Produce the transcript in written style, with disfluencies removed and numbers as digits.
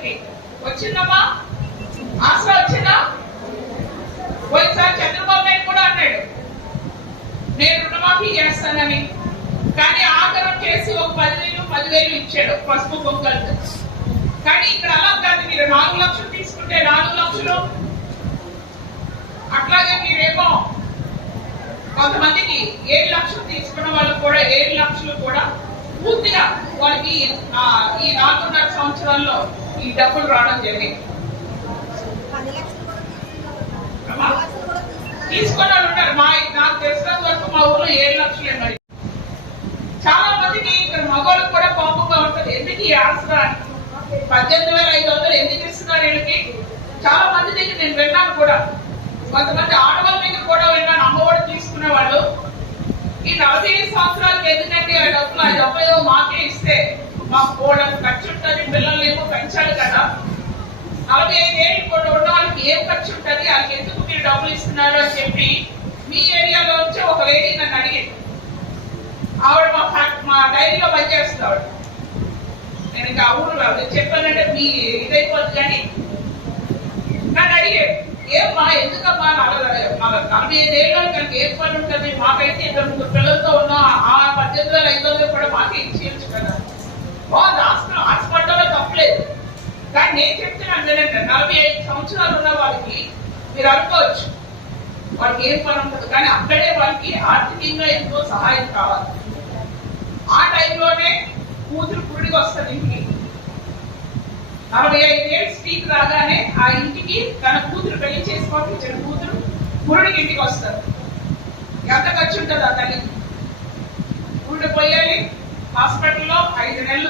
అందరికి వచ్చిందమ్మా, ఆసరా వచ్చిందా? పోయినసారి చంద్రబాబు నాయుడు కూడా అన్నాడు నేను రుణమాఫీ చేస్తానని, కానీ ఆగ్రహం చేసి ఒక 10,000 ఇచ్చాడు పసుపు కుంకాలతో. కానీ ఇక్కడ అలా కాదు, మీరు 4 లక్షలు తీసుకుంటే 4 లక్షలు, అట్లాగే మీరేమో కొంతమందికి 7 లక్షలు తీసుకున్న వాళ్ళకి కూడా 7 లక్షలు కూడా పూర్తిగా వాళ్ళకి ఈ 4.5 సంవత్సరాల్లో ఈ డబ్బులు రావడం జరిగింది. తీసుకున్న వాళ్ళు ఉన్నారు. నాకు తెలిసినంత వరకు మా ఊళ్ళో 7 లక్షలే. మరి చాలా మందికి ఇక్కడ మగవాళ్ళకి కూడా కోపంగా ఉంటుంది, ఎందుకు ఈ ఆసరా 18,500 ఎందుకు ఇస్తున్నారు వీళ్ళకి? చాలా మంది దగ్గర నేను విన్నాను కూడా, కొంతమంది ఆడవాళ్ళ దగ్గర కూడా విన్నాను, అమ్మఒడి తీసుకునే వాళ్ళు ఈ 45 సంవత్సరాలకి ఎందుకంటే ఆ డబ్బులు మాకే ఇస్తే మాకు పోవడానికి ఖర్చు ఉంటుంది, పిల్లల్ని ఏమో పెంచాలి కదా, 45 ఏళ్ళు కూడా ఉన్న వాళ్ళకి ఏం ఖర్చు ఉంటుంది, వాళ్ళకి ఎందుకు మీరు డబ్బులు ఇస్తున్నారు అని చెప్పి మీ ఏరియాలో వచ్చి ఒక లేడీ నన్ను అడిగింది. ఆవిడ మా డైరీలో పనిచేస్తుంది. నేను ఇంకా ఊరు చెప్పానంటే మీ ఇదైపోతుంది, కానీ నన్ను అడిగాడు ఏమ్మా ఎందుకమ్మా 45 ఏళ్ళు కనుక ఏ పని ఉంటుంది, మాకైతే 2 పిల్లలతో ఉన్న ఆ 18,500 కూడా మాకే ఇచ్చేయచ్చు కదా, బాగుంది హాస్పిటల్లో తప్పలేదు. కానీ నేను చెప్తున్నాను ఏంటంటే 45 సంవత్సరాలు ఉన్న వాళ్ళకి మీరు అనుకోవచ్చు వాళ్ళకి ఏం పని ఉంటుంది, కానీ అక్కడే వాళ్ళకి ఆర్థికంగా ఎంతో సహాయం కావాలి. ఆ టైంలోనే కూతురు పురుడికి వస్తుంది ఇంటికి. 45 ఏళ్ళు స్త్రీకి రాగానే ఆ ఇంటికి తన కూతురు పెళ్లి చేసుకోవడానికి ఇచ్చిన కూతురు పురుడికి ఇంటికి వస్తారు. ఎంత ఖర్చు ఉంటుంది ఆ తల్లికి? పురుడు పోయాలి హాస్పిటల్లో 5 నెలలు